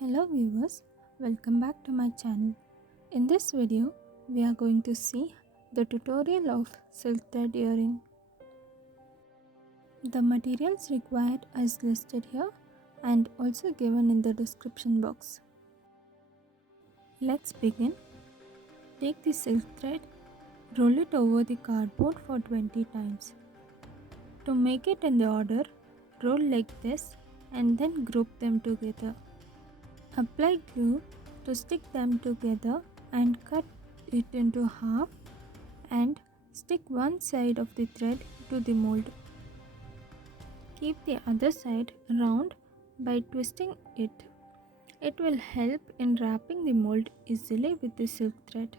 Hello viewers, welcome back to my channel. In this video, we are going to see the tutorial of silk thread earring. The materials required is listed here and also given in the description box. Let's begin. Take the silk thread, roll it over the cardboard for 20 times. To make it in the order, roll like this and then group them together. Apply glue to stick them together and cut it into half and stick one side of the thread to the mold. Keep the other side round by twisting it. It will help in wrapping the mold easily with the silk thread.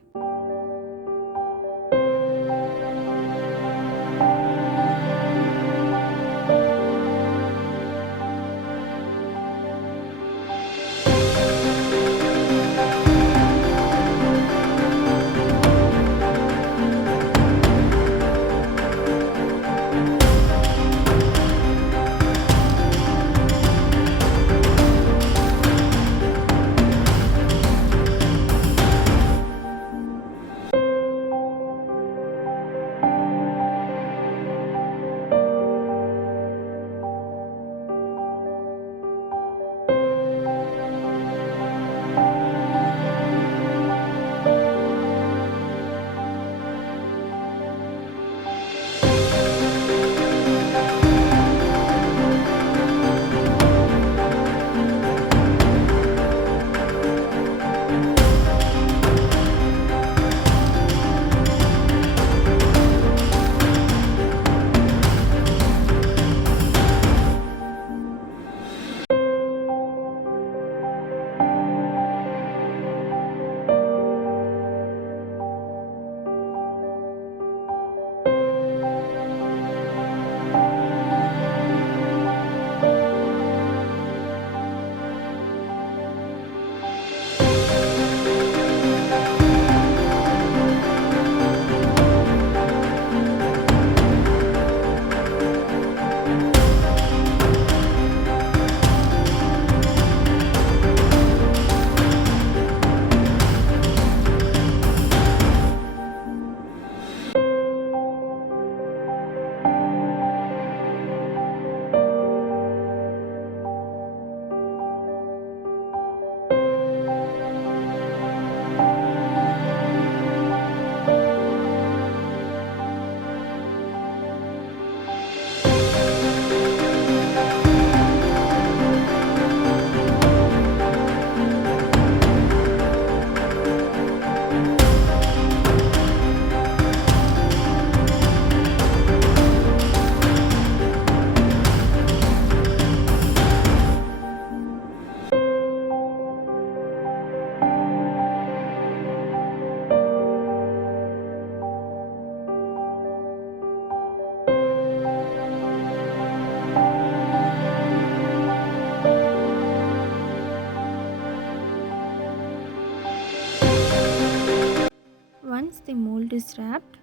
Once the mold is wrapped,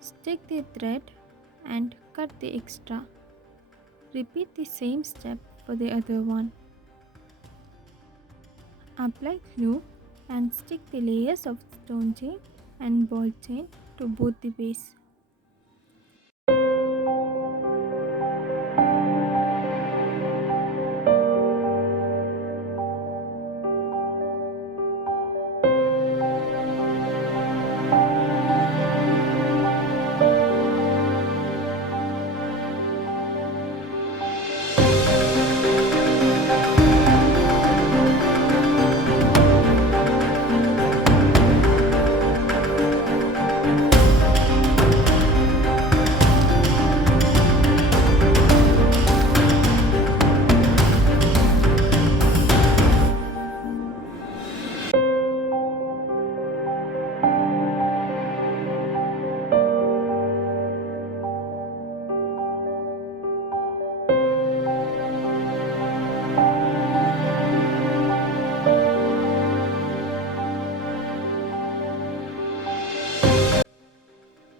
stick the thread and cut the extra. Repeat the same step for the other one. Apply glue and stick the layers of stone chain and ball chain to both the base.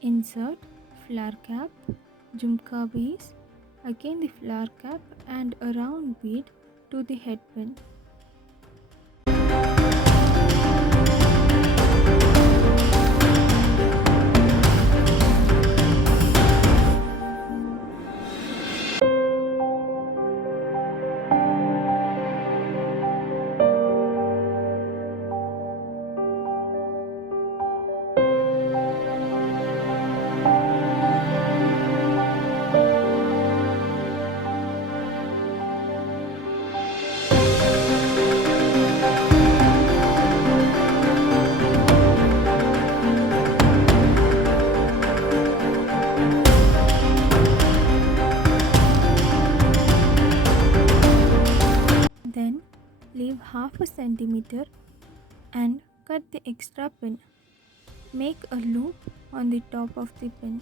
Insert flower cap, Jhumka Base, again the flower cap and a round bead to the headpin. leave half a centimeter and cut the extra pin. Make a loop on the top of the pin.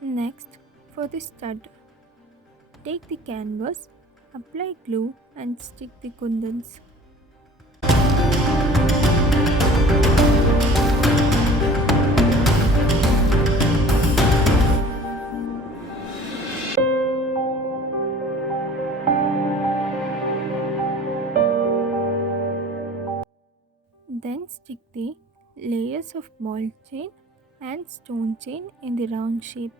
Next, for the stud, take the canvas, apply glue and stick the Khundhans. Then stick the layers of ball chain and stone chain in the round shape.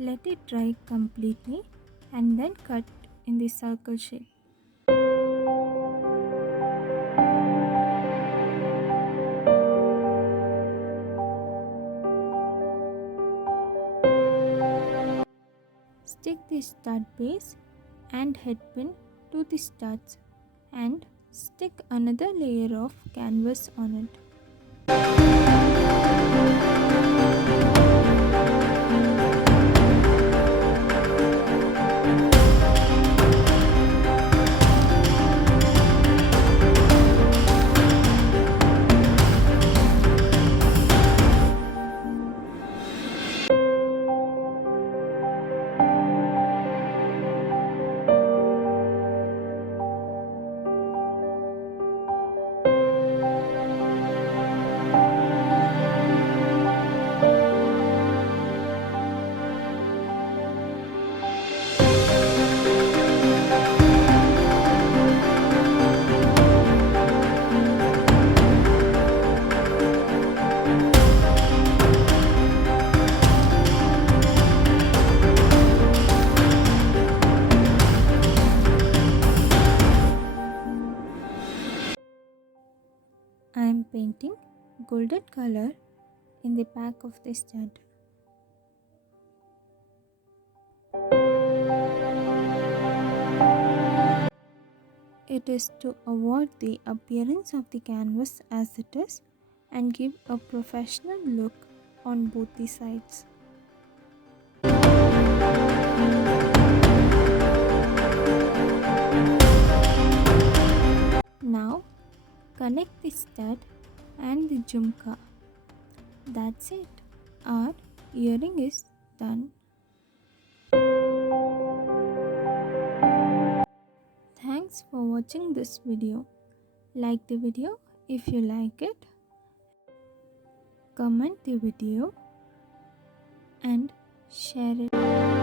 Let it dry completely and then cut in the circle shape. Stick the stud base and headpin to the studs and stick another layer of canvas on it. I am painting golden color in the back of the stud. It is to avoid the appearance of the canvas as it is and give a professional look on both the sides. Now connect the stud and the Jhumka. That's it. Our earring is done. Thanks for watching this video. Like the video if you like it. Comment the video and share it.